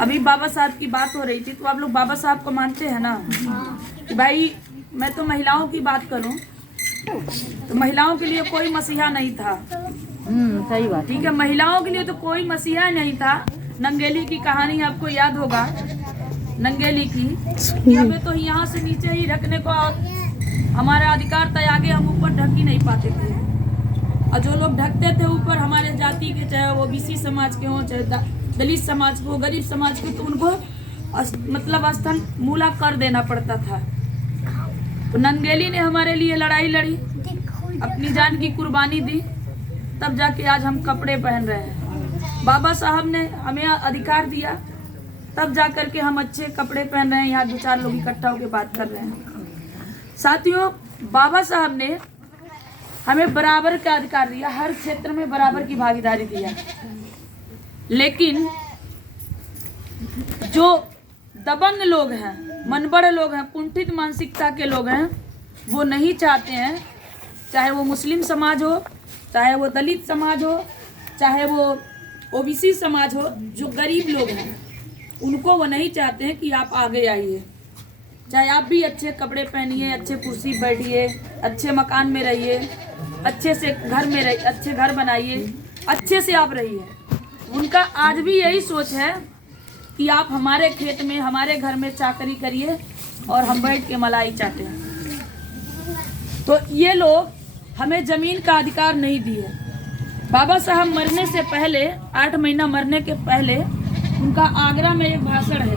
अभी बाबा साहब की बात हो रही थी, तो आप लोग बाबा साहब को मानते हैं ना? भाई मैं तो महिलाओं की बात करूं तो महिलाओं के लिए कोई मसीहा नहीं था। सही बात। ठीक है, महिलाओं के लिए तो कोई मसीहा नहीं था। नंगेली की कहानी आपको याद होगा, नंगेली की। हमें तो यहाँ से नीचे ही ढकने को, हमारा अधिकार था, आगे हम ऊपर ढक ही नहीं पाते थे। और जो लोग ढकते थे ऊपर हमारे जाति के, चाहे वो बीसी समाज के हों, चाहे दलित समाज के हो, गरीब समाज के, तो उनको मतलब स्थान मूला कर देना पड़ता था। तो नंगेली ने हमारे लिए लड़ाई लड़ी, अपनी जान की कुर्बानी दी, तब जाके आज हम कपड़े पहन रहे हैं। बाबा साहब ने हमें अधिकार दिया, तब जाकर के हम अच्छे कपड़े पहन रहे हैं। यहाँ 2-4 लोग इकट्ठा होकर बात कर रहे हैं। साथियों, बाबा साहब ने हमें बराबर का अधिकार दिया, हर क्षेत्र में बराबर की भागीदारी दिया। लेकिन जो दबंग लोग हैं, मनबड़ लोग हैं, कुंठित मानसिकता के लोग हैं, वो नहीं चाहते हैं, चाहे वो मुस्लिम समाज हो, चाहे वो दलित समाज हो, चाहे वो ओबीसी समाज हो, जो गरीब लोग हैं उनको वो नहीं चाहते हैं कि आप आगे आइए। चाहे आप भी अच्छे कपड़े पहनिए, अच्छे कुर्सी बैठिए, अच्छे मकान में रहिए, अच्छे से घर में रहिए, अच्छे घर बनाइए, अच्छे से आप रहिए। उनका आज भी यही सोच है कि आप हमारे खेत में, हमारे घर में चाकरी करिए और हम बैठ के मलाई चाटें। तो ये लोग हमें ज़मीन का अधिकार नहीं दिए। बाबा साहब मरने से पहले, 8 महीना मरने के पहले, उनका आगरा में एक भाषण है।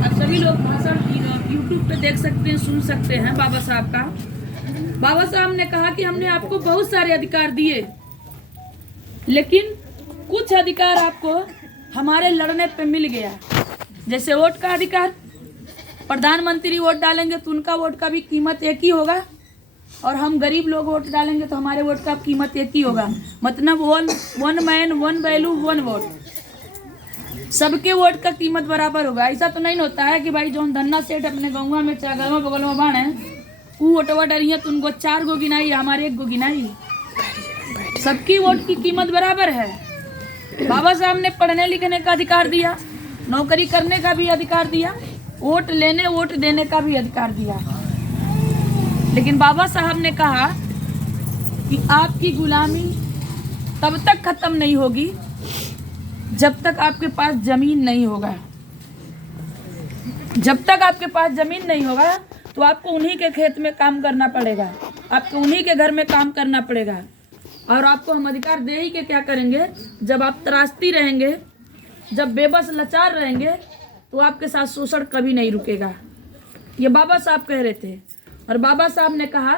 आप सभी लोग भाषण यूट्यूब पे देख सकते हैं, सुन सकते हैं बाबा साहब का। बाबा साहब ने कहा कि हमने आपको बहुत सारे अधिकार दिए, लेकिन कुछ अधिकार आपको हमारे लड़ने पे मिल गया। जैसे वोट का अधिकार, प्रधानमंत्री वोट डालेंगे तो उनका वोट का भी कीमत एक ही होगा, और हम गरीब लोग वोट डालेंगे तो हमारे वोट का कीमत एक ही होगा। मतलब one man one value one vote, सबके वोट का कीमत बराबर होगा। ऐसा तो नहीं होता है कि भाई जो धन्ना सेठ अपने गाँव में, चाहे गलवा बगल में बाढ़ है, वो वोटवा डरिए तो उनको 4 गो गिनाई, हमारे 1 गो गिनाई। सबकी वोट की कीमत बराबर है। बाबा साहब ने पढ़ने लिखने का अधिकार दिया, नौकरी करने का भी अधिकार दिया, वोट लेने वोट देने का भी अधिकार दिया। लेकिन बाबा साहब ने कहा कि आपकी गुलामी तब तक खत्म नहीं होगी जब तक आपके पास जमीन नहीं होगा। जब तक आपके पास जमीन नहीं होगा तो आपको उन्हीं के खेत में काम करना पड़ेगा, आपको उन्हीं के घर में काम करना पड़ेगा। और आपको हम अधिकार दे ही के क्या करेंगे? जब आप त्रासती रहेंगे, जब बेबस लाचार रहेंगे, तो आपके साथ शोषण कभी नहीं रुकेगा। ये बाबा साहब कह रहे थे। और बाबा साहब ने कहा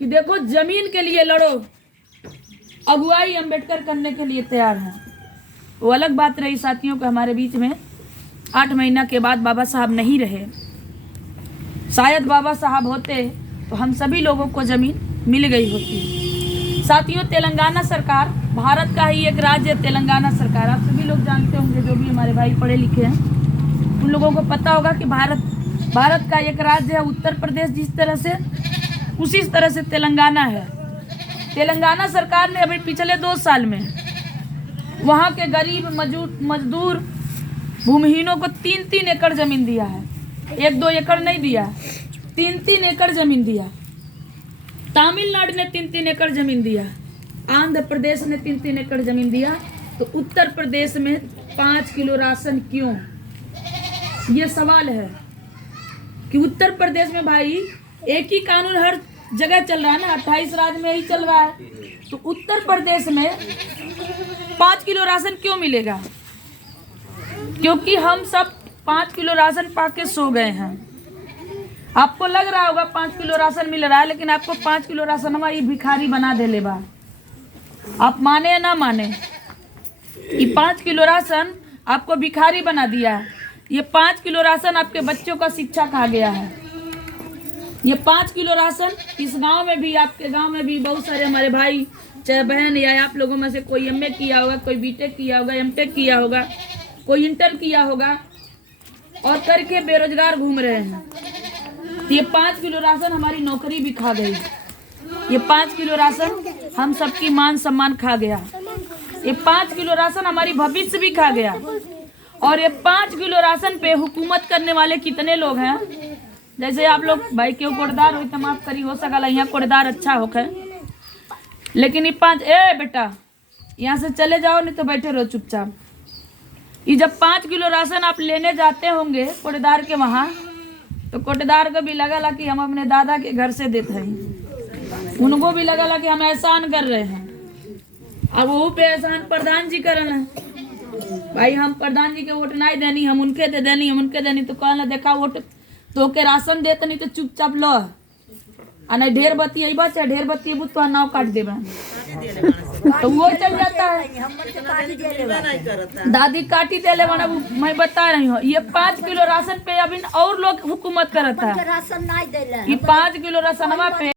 कि देखो, जमीन के लिए लड़ो, अगुवाई अम्बेडकर करने के लिए तैयार हैं। वो अलग बात रही साथियों को, हमारे बीच में 8 महीना के बाद बाबा साहब नहीं रहे। शायद बाबा साहब होते तो हम सभी लोगों को ज़मीन मिल गई होती। साथियों, तेलंगाना सरकार, भारत का ही एक राज्य है तेलंगाना सरकार। आप सभी लोग जानते होंगे, जो भी हमारे भाई पढ़े लिखे हैं उन लोगों को पता होगा कि भारत का एक राज्य है उत्तर प्रदेश, जिस तरह से उसी तरह से तेलंगाना है। तेलंगाना सरकार ने अभी पिछले 2 साल में वहाँ के गरीब मजदूर भूमिहीनों को 3-3 एकड़ ज़मीन दिया है। 1-2 एकड़ नहीं दिया, 3-3 एकड़ ज़मीन दिया। तमिलनाडु ने 3-3 एकड़ ज़मीन दिया, आंध्र प्रदेश ने 3-3 एकड़ ज़मीन दिया। तो उत्तर प्रदेश में 5 किलो राशन क्यों? ये सवाल है कि उत्तर प्रदेश में भाई एक ही कानून हर जगह चल रहा है ना, 28 राज्य में ही चल रहा है। तो उत्तर प्रदेश में 5 किलो राशन क्यों मिलेगा? क्योंकि हम सब 5 किलो राशन पाके सो गए हैं। आपको लग रहा होगा 5 किलो राशन मिल रहा है, लेकिन आपको 5 किलो राशन हमारी भिखारी बना दे ले बा। आप माने या ना माने, ये 5 किलो राशन आपको भिखारी बना दिया। ये 5 किलो राशन आपके बच्चों का शिक्षा खा गया है। ये 5 किलो राशन इस गांव में भी, आपके गांव में भी बहुत सारे हमारे भाई, चाहे बहन, या आप लोगों में से कोई एमए किया होगा, कोई बीटेक किया होगा, एमटेक किया होगा, कोई इंटर किया होगा, और करके बेरोजगार घूम रहे हैं। ये 5 किलो राशन हमारी नौकरी भी खा गई। ये 5 किलो राशन हम सबकी मान सम्मान खा गया। ये 5 किलो राशन हमारी भविष्य भी खा गया। और ये 5 किलो राशन पे हुकूमत करने वाले कितने लोग हैं? जैसे आप लोग भाई क्यों कोटदार हो तो माफ करी, हो सकला यहाँ कोटदार अच्छा होकर, लेकिन ये 5 बेटा यहाँ से चले जाओ, नहीं तो बैठे रहो चुपचाप। ये जब 5 किलो राशन आप लेने जाते होंगे कोटदार के वहाँ, तो कोटदार को भी लगला कि हम अपने दादा के घर से देते हैं, उनको भी लगला कि हम एहसान कर रहे हैं। अब वो पे एहसान प्रधान जी कर रहे हैं। भाई हम प्रधान जी के वोट नहीं देनी, हम उनके दे देनी, हम उनके देनी, तो कहना देखा वोट तो के राशन देते नहीं तो चुपचाप लो, आ नहीं ढेर बत्ती अबा चाहे ढेर बत्ती अबू तो नाव काट देबा, तो वो चल जाता है। दादी काटी देले बना, मैं बता रही हूँ। ये 5 किलो राशन पे अभी और लोग हुकूमत करता है। ये 5 किलो राशन पे